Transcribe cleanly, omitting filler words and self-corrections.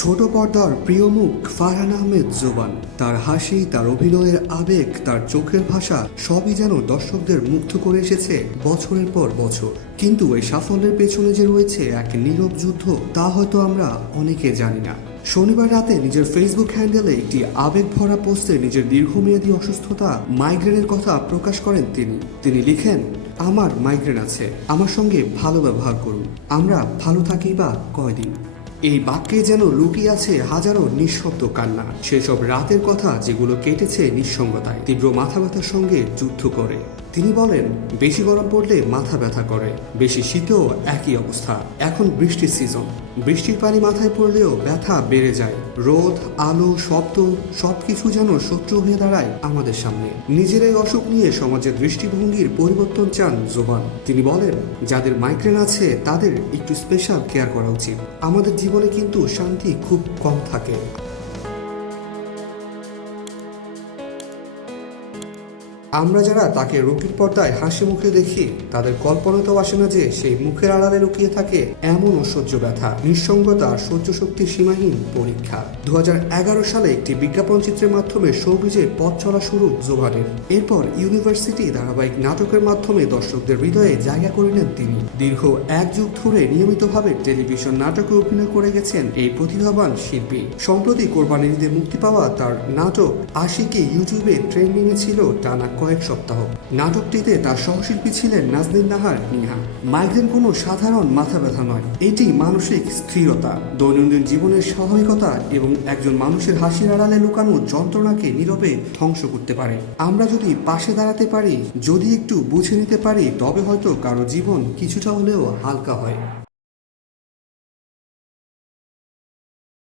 ছোট পর্দার প্রিয় মুখ ফারহান আহমেদ জোবান। তার হাসি, তার অভিনয়ের আবেগ, তার চোখের ভাষা সবই যেন দর্শকদের মুগ্ধ করে এসেছে বছরের পর বছর। কিন্তু এই সাফল্যের পেছনে যে রয়েছে এক নীরব যুদ্ধ, তা হয়তো আমরা অনেকে জানি না। শনিবার রাতে নিজের ফেসবুক হ্যান্ডেলে একটি আবেগ ভরা পোস্টে নিজের দীর্ঘমেয়াদী অসুস্থতা মাইগ্রেনের কথা প্রকাশ করেন তিনি লিখেন, আমার মাইগ্রেন আছে, আমার সঙ্গে ভালো ব্যবহার করুন, আমরা ভালো থাকি বা কয়দিন। এই বাক্যে যেন লুকিয়ে আছে হাজারো নিঃশব্দ কান্না, সেসব রাতের কথা যেগুলো কেটেছে নিঃসঙ্গতায়, তীব্র মাথা ব্যথার সঙ্গে যুদ্ধ করে। তিনি বলেন, বেশি গরম পড়লে মাথা ব্যথা করে, বেশি শীতেও একই অবস্থা। এখন বৃষ্টির সিজন, বৃষ্টির পানি মাথায় পড়লেও ব্যথা বেড়ে যায়। রোদ, আলো, শব্দ সবকিছু যেন শত্রু হয়ে দাঁড়ায় আমাদের সামনে। নিজের এই অসুখ নিয়ে সমাজের দৃষ্টিভঙ্গির পরিবর্তন চান জোবান। তিনি বলেন, যাদের মাইগ্রেন আছে তাদের একটু স্পেশাল কেয়ার করা উচিত। আমাদের জীবনে কিন্তু শান্তি খুব কম থাকে। আমরা যারা তাকে রোগীর পর্দায় হাসি মুখে দেখি, তাদের কল্পনাতেও আসে না যে সেই মুখের আড়ালে লুকিয়ে থাকে এমন অসহ্য ব্যথা, নিঃসঙ্গতা, সহ্য শক্তির সীমাহীন পরীক্ষা। 2011 সালে একটি বিজ্ঞাপন চিত্রের মাধ্যমে শোবিজে পথ চলা শুরু জোবানের। এরপর ইউনিভার্সিটি ধারাবাহিক নাটকের মাধ্যমে দর্শকদের হৃদয়ে জায়গা করে নেন তিনি। দীর্ঘ এক যুগ ধরে নিয়মিতভাবে টেলিভিশন নাটকে অভিনয় করে গেছেন এই প্রতিভাবান শিল্পী। সম্প্রতি কোরবানির ঈদে মুক্তি পাওয়া তার নাটক আশিকি ইউটিউবে ট্রেন্ডিংয়ে ছিল টানা কয়েক সপ্তাহ। নাটকটিতে তার সহশিল্পী ছিলেন নাজনীন নাহার নিহা। মাইগ্রেন কোনো সাধারণ মাথা ব্যথা নয়, এটি মানসিক স্থিরতা, দৈনন্দিন জীবনের স্বাভাবিকতা এবং একজন মানুষের হাসির আড়ালে লুকানো যন্ত্রণাকে নীরবে ধ্বংস করতে পারে। আমরা যদি পাশে দাঁড়াতে পারি, যদি একটু বুঝে নিতে পারি, তবে হয়তো কারো জীবন কিছুটা হলেও হালকা হয়।